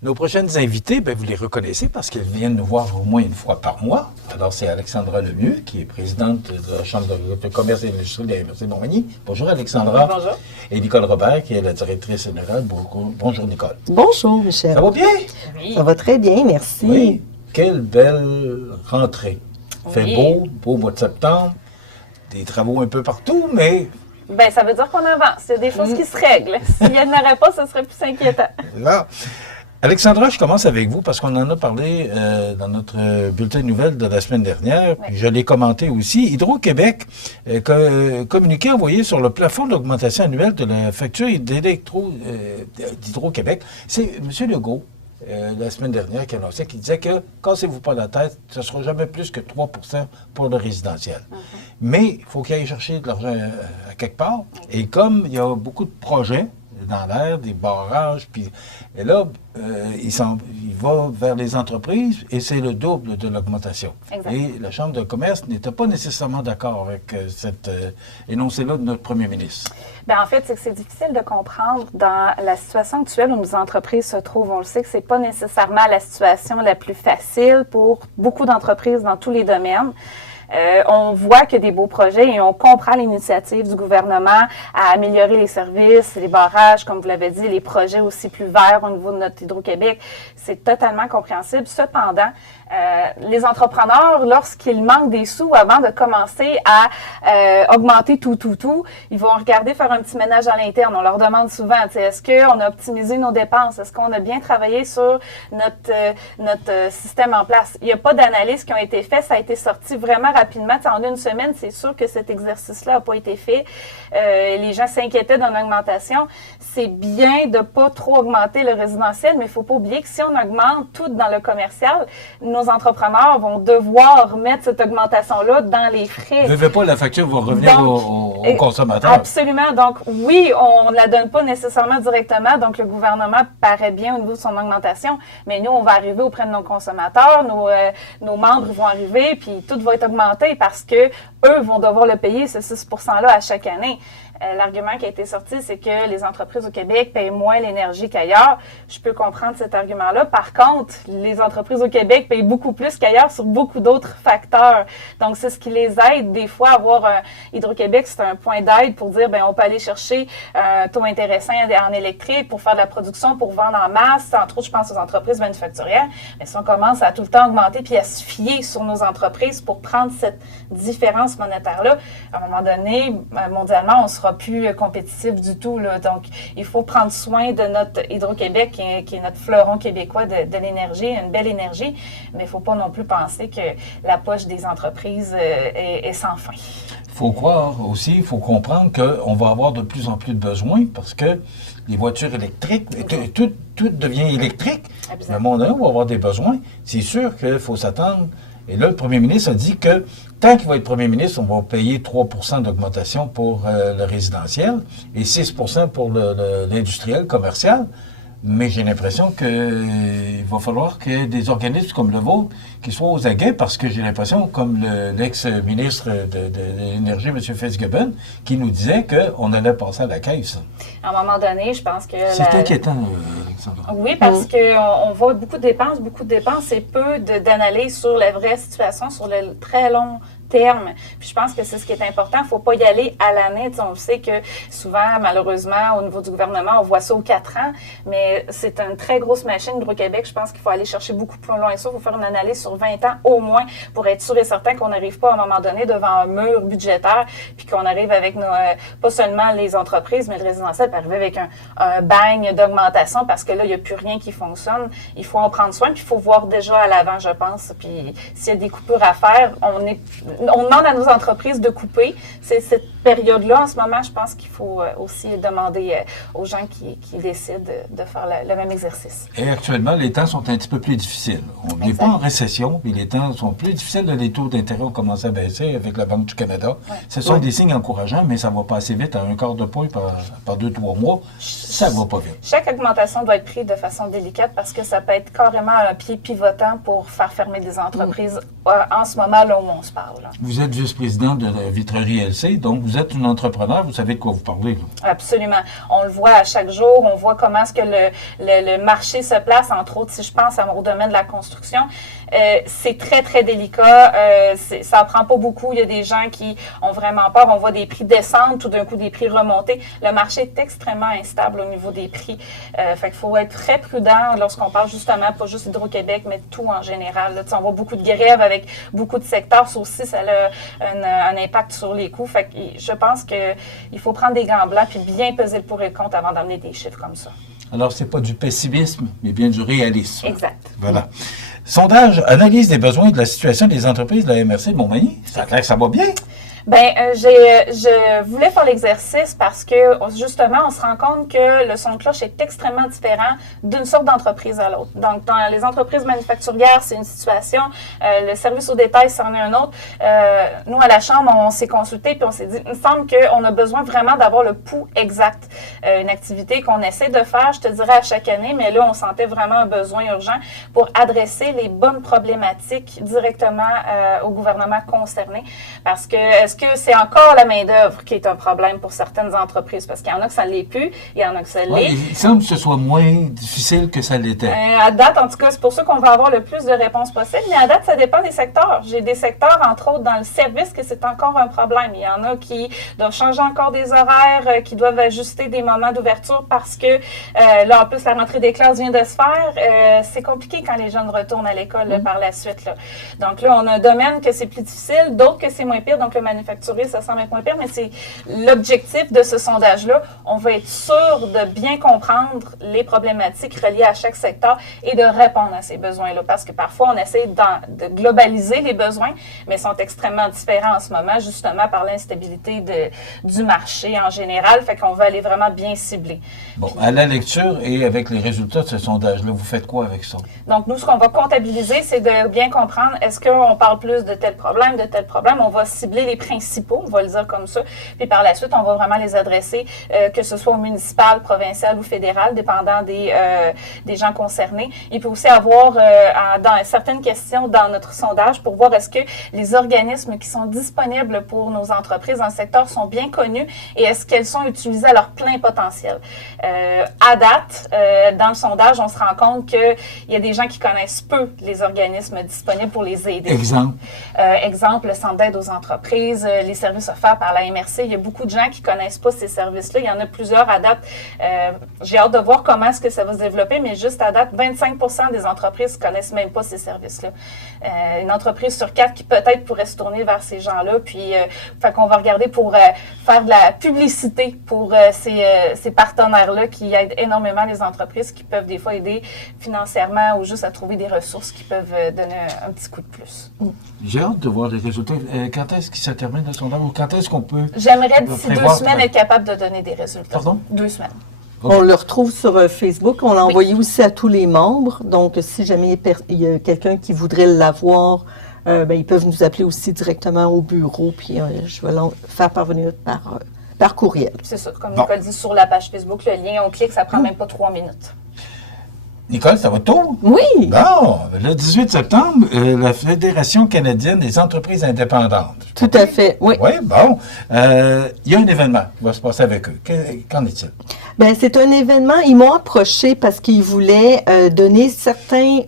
Nos prochaines invitées, vous les reconnaissez parce qu'elles viennent nous voir au moins une fois par mois. Alors, c'est Alexandra Lemieux, qui est présidente de la Chambre de commerce et d'industrie de la Université de Montmagny. Bonjour, Alexandra. Bonjour. Et Nicole Robert, qui est la directrice générale. Bonjour, Nicole. Bonjour, Michel. Ça va bien? Oui. Ça va très bien, merci. Oui. Quelle belle rentrée. Il fait beau mois de septembre. Des travaux un peu partout, mais... Bien, ça veut dire qu'on avance. Il y a des choses qui se règlent. S'il n'y en aurait pas, ce serait plus inquiétant. Là. Alexandra, je commence avec vous parce qu'on en a parlé dans notre bulletin de nouvelles de la semaine dernière. Puis je l'ai commenté aussi. Hydro-Québec communiqué envoyé sur le plafond d'augmentation annuelle de la facture d'Hydro-Québec. C'est M. Legault, la semaine dernière, qui annonçait, qui disait que cassez-vous pas la tête, ce ne sera jamais plus que 3 pour le résidentiel. Mais il faut qu'il aille chercher de l'argent à quelque part. Et comme il y a beaucoup de projets dans l'air, des barrages, et là, il va vers les entreprises et c'est le double de l'augmentation. Et la Chambre de commerce n'était pas nécessairement d'accord avec cet énoncé-là de notre premier ministre. Bien, en fait, c'est que c'est difficile de comprendre dans la situation actuelle où nos entreprises se trouvent. On le sait que c'est pas nécessairement la situation la plus facile pour beaucoup d'entreprises dans tous les domaines. On voit que des beaux projets et on comprend l'initiative du gouvernement à améliorer les services, les barrages, comme vous l'avez dit, les projets aussi plus verts au niveau de notre Hydro-Québec. C'est totalement compréhensible. Cependant, les entrepreneurs, lorsqu'ils manquent des sous avant de commencer à augmenter tout, ils vont regarder faire un petit ménage à l'interne. On leur demande souvent, est-ce qu'on a optimisé nos dépenses? Est-ce qu'on a bien travaillé sur notre système en place? Il n'y a pas d'analyse qui ont été faites. Ça a été sorti vraiment rapidement. En une semaine, c'est sûr que cet exercice-là n'a pas été fait. Les gens s'inquiétaient d'une augmentation. C'est bien de ne pas trop augmenter le résidentiel, mais il ne faut pas oublier que si on augmente tout dans le commercial, nos entrepreneurs vont devoir mettre cette augmentation-là dans les frais. Ne veut pas la facture va revenir au consommateur. Absolument. Donc, oui, on ne la donne pas nécessairement directement. Donc, le gouvernement paraît bien au niveau de son augmentation. Mais nous, on va arriver auprès de nos consommateurs. Nos membres vont arriver, puis tout va être augmenté parce que eux vont devoir le payer, ce 6 % à chaque année. L'argument qui a été sorti, c'est que les entreprises au Québec payent moins l'énergie qu'ailleurs. Je peux comprendre cet argument-là. Par contre, les entreprises au Québec payent beaucoup plus qu'ailleurs sur beaucoup d'autres facteurs. Donc, c'est ce qui les aide des fois à avoir Hydro-Québec, c'est un point d'aide pour dire, on peut aller chercher un taux intéressant en électrique pour faire de la production, pour vendre en masse. Entre autres, je pense aux entreprises manufacturières. Mais si on commence à tout le temps augmenter puis à se fier sur nos entreprises pour prendre cette différence monétaire-là, à un moment donné, mondialement, on sera plus compétitif du tout, là. Donc, il faut prendre soin de notre Hydro-Québec, qui est notre fleuron québécois de l'énergie, une belle énergie, mais il ne faut pas non plus penser que la poche des entreprises est sans fin. Il faut croire aussi, il faut comprendre qu'on va avoir de plus en plus de besoins parce que les voitures électriques, tout devient électrique. À un moment donné, on va avoir des besoins. C'est sûr qu'il faut s'attendre. Et là, le premier ministre a dit que tant qu'il va être premier ministre, on va payer 3 % d'augmentation pour le résidentiel et 6 % pour l'industriel, commercial. Mais j'ai l'impression qu'il va falloir que des organismes comme le vôtre qui soient aux aguets parce que j'ai l'impression, comme l'ex-ministre de l'Énergie, M. Fitzgibbon, qui nous disait qu'on allait passer à la caisse. À un moment donné, je pense que... C'est inquiétant, Alexandra. Oui, parce qu'on voit beaucoup de dépenses et peu d'analyse sur la vraie situation, sur le très long terme. Puis je pense que c'est ce qui est important. Il ne faut pas y aller à l'année. On le sait que souvent, malheureusement, au niveau du gouvernement, on voit ça aux 4 ans, mais c'est une très grosse machine, Hydro-Québec. Je pense qu'il faut aller chercher beaucoup plus loin que ça. Il faut faire une analyse sur 20 ans au moins pour être sûr et certain qu'on n'arrive pas à un moment donné devant un mur budgétaire puis qu'on arrive avec pas seulement les entreprises, mais le résidentiel, puis arriver avec un bagne d'augmentation parce que là, il n'y a plus rien qui fonctionne. Il faut en prendre soin puis il faut voir déjà à l'avant, je pense. Puis s'il y a des coupures à faire, on demande à nos entreprises de couper. C'est cette période-là, en ce moment, je pense qu'il faut aussi demander aux gens qui décident de faire le même exercice. Et actuellement, les temps sont un petit peu plus difficiles. On n'est pas en récession, mais les temps sont plus difficiles. Les taux d'intérêt ont commencé à baisser avec la Banque du Canada. Ouais. Ce sont des signes encourageants, mais ça va pas assez vite, à un quart de point par 2-3 mois. Ça va pas vite. Chaque augmentation doit être prise de façon délicate parce que ça peut être carrément un pied pivotant pour faire fermer des entreprises en ce moment, là où on se parle. là. Vous êtes vice-président de la Vitrerie LC, donc vous êtes une entrepreneur, vous savez de quoi vous parlez. Là. Absolument. On le voit à chaque jour, on voit comment est-ce que le marché se place, entre autres, si je pense au domaine de la construction. C'est très, très délicat. Ça en prend pas beaucoup. Il y a des gens qui ont vraiment peur. On voit des prix descendre, tout d'un coup, des prix remonter. Le marché est extrêmement instable au niveau des prix. Fait qu'il faut être très prudent lorsqu'on parle justement, pas juste Hydro-Québec, mais tout en général. Là, on voit beaucoup de grèves avec beaucoup de secteurs. Ça aussi, ça a un impact sur les coûts. Fait que je pense qu'il faut prendre des gants blancs puis bien peser le pour et le contre avant d'amener des chiffres comme ça. Alors, c'est pas du pessimisme, mais bien du réalisme. Exact. Voilà. Sondage, analyse des besoins et de la situation des entreprises de la MRC de Montmagny. Ça a l'air que ça va bien. Bien, je voulais faire l'exercice parce que, justement, on se rend compte que le son de cloche est extrêmement différent d'une sorte d'entreprise à l'autre. Donc, dans les entreprises manufacturières, c'est une situation. Le service au détail, c'en est un autre. Nous, à la Chambre, on s'est consulté puis on s'est dit, il me semble qu'on a besoin vraiment d'avoir le pouls exact. Une activité qu'on essaie de faire, je te dirais, à chaque année, mais là, on sentait vraiment un besoin urgent pour adresser les bonnes problématiques directement au gouvernement concerné. Parce que, est-ce que c'est encore la main-d'œuvre qui est un problème pour certaines entreprises? Parce qu'il y en a que ça ne l'est plus, il y en a que ça l'est. Ouais, il semble que ce soit moins difficile que ça l'était. À date, en tout cas, c'est pour ça qu'on va avoir le plus de réponses possibles. Mais à date, ça dépend des secteurs. J'ai des secteurs, entre autres, dans le service, que c'est encore un problème. Il y en a qui doivent changer encore des horaires, qui doivent ajuster des moments d'ouverture parce que, là, en plus, la rentrée des classes vient de se faire. C'est compliqué quand les jeunes retournent à l'école par la suite. Là. Donc là, on a un domaine que c'est plus difficile, d'autres que c'est moins pire. Donc, le manufacturier, ça semble être moins pire, mais c'est l'objectif de ce sondage-là. On va être sûr de bien comprendre les problématiques reliées à chaque secteur et de répondre à ces besoins-là. Parce que parfois, on essaie de globaliser les besoins, mais ils sont extrêmement différents en ce moment, justement par l'instabilité du marché en général. Fait qu'on veut aller vraiment bien cibler. Bon, à la lecture et avec les résultats de ce sondage-là, vous faites quoi avec ça? Donc, nous, ce qu'on va comptabiliser, c'est de bien comprendre, est-ce qu'on parle plus de tel problème, de tel problème? On va cibler les principaux, on va le dire comme ça. Puis par la suite, on va vraiment les adresser, que ce soit au municipal, provincial ou fédéral, dépendant des gens concernés. Il peut aussi avoir dans certaines questions dans notre sondage pour voir est-ce que les organismes qui sont disponibles pour nos entreprises dans le secteur sont bien connus et est-ce qu'elles sont utilisées à leur plein potentiel. À date, dans le sondage, on se rend compte qu'il y a des gens qui connaissent peu les organismes disponibles pour les aider. Exemple? Exemple, le centre d'aide aux entreprises, les services offerts par la MRC. Il y a beaucoup de gens qui ne connaissent pas ces services-là. Il y en a plusieurs à date. J'ai hâte de voir comment est-ce que ça va se développer, mais juste à date, 25% des entreprises ne connaissent même pas ces services-là. Une entreprise sur 4 qui peut-être pourrait se tourner vers ces gens-là. Puis, fait qu'on va regarder pour faire de la publicité pour ces partenaires-là qui aident énormément les entreprises, qui peuvent des fois aider financièrement ou juste à trouver des ressources qui peuvent donner un petit coup de plus. J'ai hâte de voir les résultats. Quand est-ce qu'il se termine le sondage ou quand est-ce qu'on peut... J'aimerais d'ici 2 semaines être capable de donner des résultats. Pardon? 2 semaines. Okay. On le retrouve sur Facebook. On l'a envoyé aussi à tous les membres. Donc, si jamais il y a quelqu'un qui voudrait l'avoir, ils peuvent nous appeler aussi directement au bureau. Puis, je vais leur faire parvenir par courriel. C'est ça. Comme Nicole dit, sur la page Facebook, le lien, on clique, ça prend même pas 3 minutes. Nicole, ça va tôt? Oui! Bon, le 18 septembre, la Fédération canadienne des entreprises indépendantes. Tout à fait, oui. Oui, bon. Il y a un événement qui va se passer avec eux. Qu'en est-il? Bien, c'est un événement, ils m'ont approché parce qu'ils voulaient donner certaines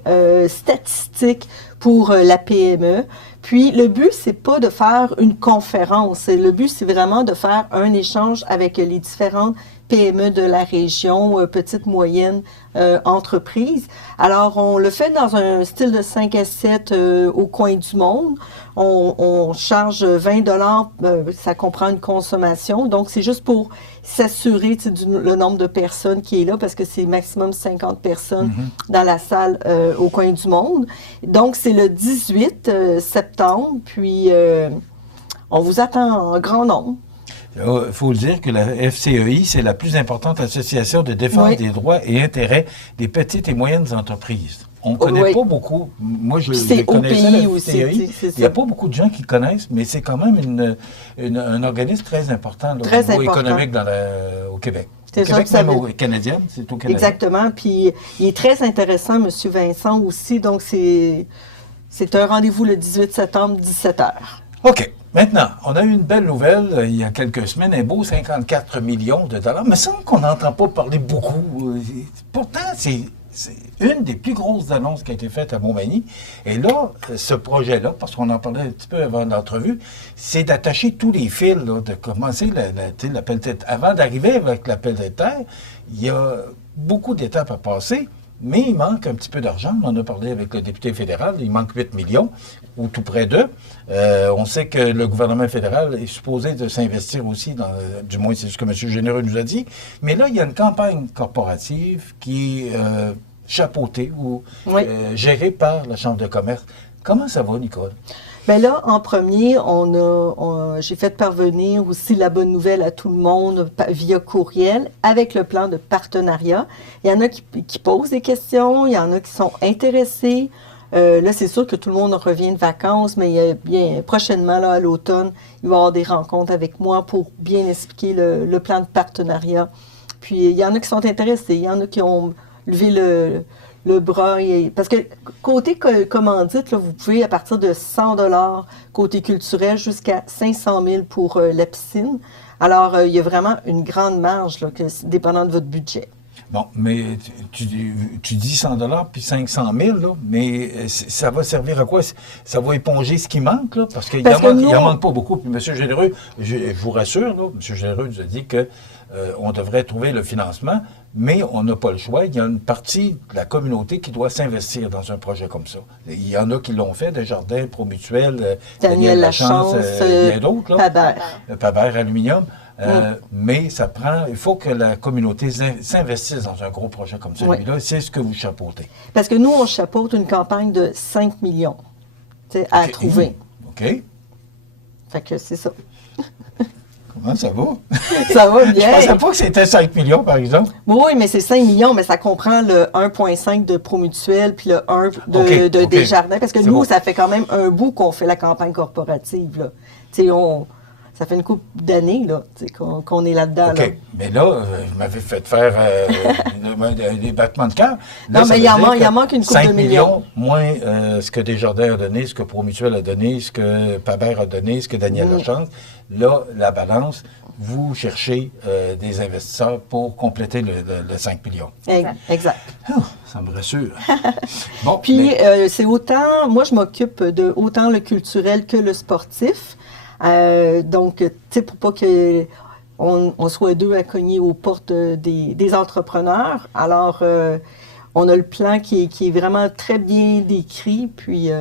statistiques pour la PME. Puis, le but, c'est pas de faire une conférence. Le but, c'est vraiment de faire un échange avec les différentes PME de la région, petites, moyennes entreprises. Alors, on le fait dans un style de 5 à 7 au coin du monde. On charge 20 $, ça comprend une consommation. Donc, c'est juste pour s'assurer le nombre de personnes qui est là, parce que c'est maximum 50 personnes dans la salle au coin du monde. Donc, c'est le 18 septembre, puis on vous attend en grand nombre. Il faut le dire que la FCEI, c'est la plus importante association de défense des droits et intérêts des petites et moyennes entreprises. On ne connaît pas beaucoup. Moi, je connaissais la FCEI. Il n'y a pas beaucoup de gens qui connaissent, mais c'est quand même un organisme très important au niveau économique au Québec. Au Québec, même au Canadien, c'est au Canada. Exactement. Puis, il est très intéressant, M. Vincent, aussi. Donc, c'est un rendez-vous le 18 septembre, 17h. OK. Maintenant, on a eu une belle nouvelle il y a quelques semaines, un beau 54 millions de dollars. Mais ça, qu'on n'entend pas parler beaucoup. Pourtant, c'est une des plus grosses annonces qui a été faite à Montmagny. Et là, ce projet-là, parce qu'on en parlait un petit peu avant l'entrevue, c'est d'attacher tous les fils, là, de commencer la pelletée. Avant d'arriver avec la pelletée de terre, il y a beaucoup d'étapes à passer. Mais il manque un petit peu d'argent. On en a parlé avec le député fédéral. Il manque 8 millions, ou tout près d'eux. On sait que le gouvernement fédéral est supposé de s'investir aussi, du moins c'est ce que M. Généreux nous a dit. Mais là, il y a une campagne corporative qui est chapeautée ou gérée par la Chambre de commerce. Comment ça va, Nicole? Bien là, en premier, j'ai fait parvenir aussi la bonne nouvelle à tout le monde via courriel avec le plan de partenariat. Il y en a qui posent des questions, il y en a qui sont intéressés. Là, c'est sûr que tout le monde revient de vacances, mais il y a bien prochainement, là, à l'automne, il va y avoir des rencontres avec moi pour bien expliquer le plan de partenariat. Puis, il y en a qui sont intéressés, il y en a qui ont levé le bras. Parce que côté commandite, là, vous pouvez, à partir de 100 $ côté culturel, jusqu'à 500 000 pour la piscine. Alors, il y a vraiment une grande marge, là, dépendant de votre budget. Bon, mais tu dis 100 $ puis 500 000, là, mais ça va servir à quoi? Ça va éponger ce qui manque, là? Parce qu'il n'en manque pas beaucoup. Puis M. Généreux, je vous rassure, là, M. Généreux nous a dit que on devrait trouver le financement, mais on n'a pas le choix. Il y a une partie de la communauté qui doit s'investir dans un projet comme ça. Il y en a qui l'ont fait, Desjardins, Promutuel, Daniel Lachance, il y a d'autres, Paber. Paber Aluminium. Mais il faut que la communauté s'investisse dans un gros projet comme celui-là. Oui. C'est ce que vous chapeautez. Parce que nous, on chapeaute une campagne de 5 millions à trouver. OK. Fait que c'est ça. Comment ça va? Ça va bien. Je pensais pas que c'était 5 millions, par exemple. Oui, mais c'est 5 millions, mais ça comprend le 1,5 de Promutuel puis le 1 de Desjardins. Parce que nous, ça fait quand même un bout qu'on fait la campagne corporative. Là. Ça fait une couple d'années là, qu'on est là-dedans. OK. Là. Mais là, je m'avais fait faire des battements de cœur. Non, mais il en manque une couple de millions. Moins ce que Desjardins a donné, ce que Promutuel a donné, ce que Paber a donné, ce que Daniel Lachance. Là, la balance, vous cherchez des investisseurs pour compléter le 5 millions. Exact. Oh, ça me rassure. Bon, puis, c'est autant, moi, je m'occupe de autant le culturel que le sportif. Donc, tu sais, pour pas qu'on soit deux à cogner aux portes des entrepreneurs. Alors, on a le plan qui est vraiment très bien décrit, puis...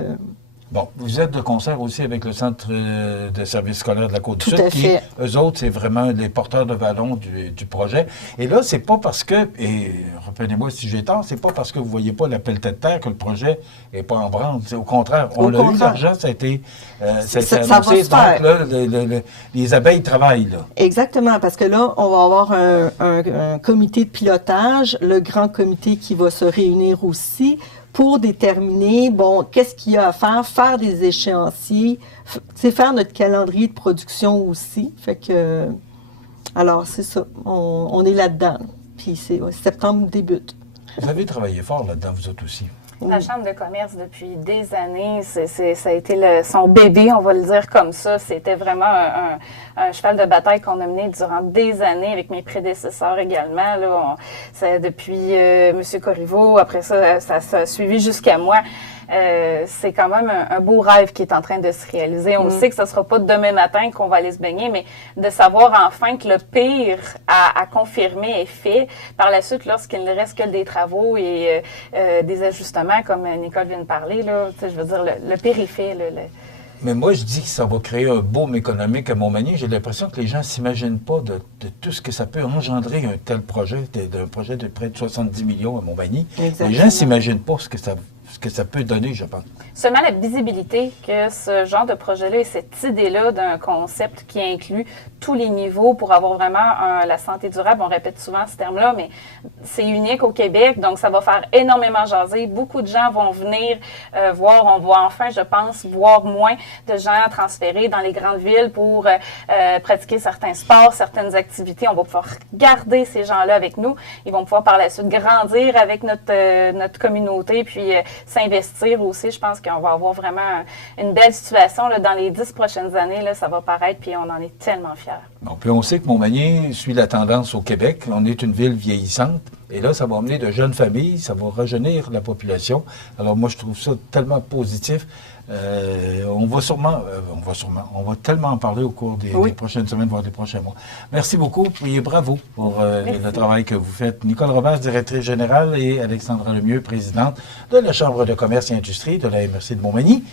Bon, vous êtes de concert aussi avec le Centre de services scolaires de la Côte-du-Sud. Tout à fait. Eux autres, c'est vraiment les porteurs de ballon du projet. Et là, c'est pas parce que, et reprenez-moi si j'ai tort, c'est pas parce que vous voyez pas la pelletée de terre que le projet est pas en branle. Au contraire, on a eu l'argent, ça a été annoncé. Donc là, les abeilles travaillent, là. Exactement, parce que là, on va avoir un comité de pilotage, le grand comité qui va se réunir aussi, pour déterminer, bon, qu'est-ce qu'il y a à faire des échéanciers, faire notre calendrier de production aussi. Fait que, alors, c'est ça, on est là-dedans. Puis septembre débute. Vous avez travaillé fort là-dedans, vous autres aussi. La Chambre de commerce, depuis des années, ça a été son bébé, on va le dire comme ça. C'était vraiment un cheval de bataille qu'on a mené durant des années avec mes prédécesseurs également. Là, depuis M. Corriveau, après ça, ça a suivi jusqu'à moi. C'est quand même un beau rêve qui est en train de se réaliser. On sait que ce ne sera pas demain matin qu'on va aller se baigner, mais de savoir enfin que le pire à confirmer est fait. Par la suite, lorsqu'il ne reste que des travaux et des ajustements, comme Nicole vient de parler, là, je veux dire, le pire est fait. Mais moi, je dis que ça va créer un boom économique à Montmagny. J'ai l'impression que les gens ne s'imaginent pas de tout ce que ça peut engendrer, un tel projet, d'un projet de près de 70 millions à Montmagny. Exactement. Les gens ne s'imaginent pas ce que ça peut donner, je pense. Seulement la visibilité que ce genre de projet-là et cette idée-là d'un concept qui inclut tous les niveaux pour avoir vraiment la santé durable. On répète souvent ce terme-là, mais c'est unique au Québec, donc ça va faire énormément jaser. Beaucoup de gens vont venir voir. On va enfin, je pense, voir moins de gens transférés dans les grandes villes pour pratiquer certains sports, certaines activités. On va pouvoir garder ces gens-là avec nous. Ils vont pouvoir par la suite grandir avec notre communauté, puis s'investir aussi. Je pense qu'on va avoir vraiment une belle situation là, dans les 10 prochaines années. Là, ça va paraître, puis on en est tellement fiers. Bon, puis on sait que Montmagny suit la tendance au Québec. On est une ville vieillissante. Et là, ça va amener de jeunes familles, ça va rajeunir la population. Alors moi, je trouve ça tellement positif. On va tellement en parler au cours des prochaines semaines, voire des prochains mois. Merci beaucoup et bravo pour le travail que vous faites. Nicole Robert, directrice générale, et Alexandra Lemieux, présidente de la Chambre de commerce et industrie de la MRC de Montmagny.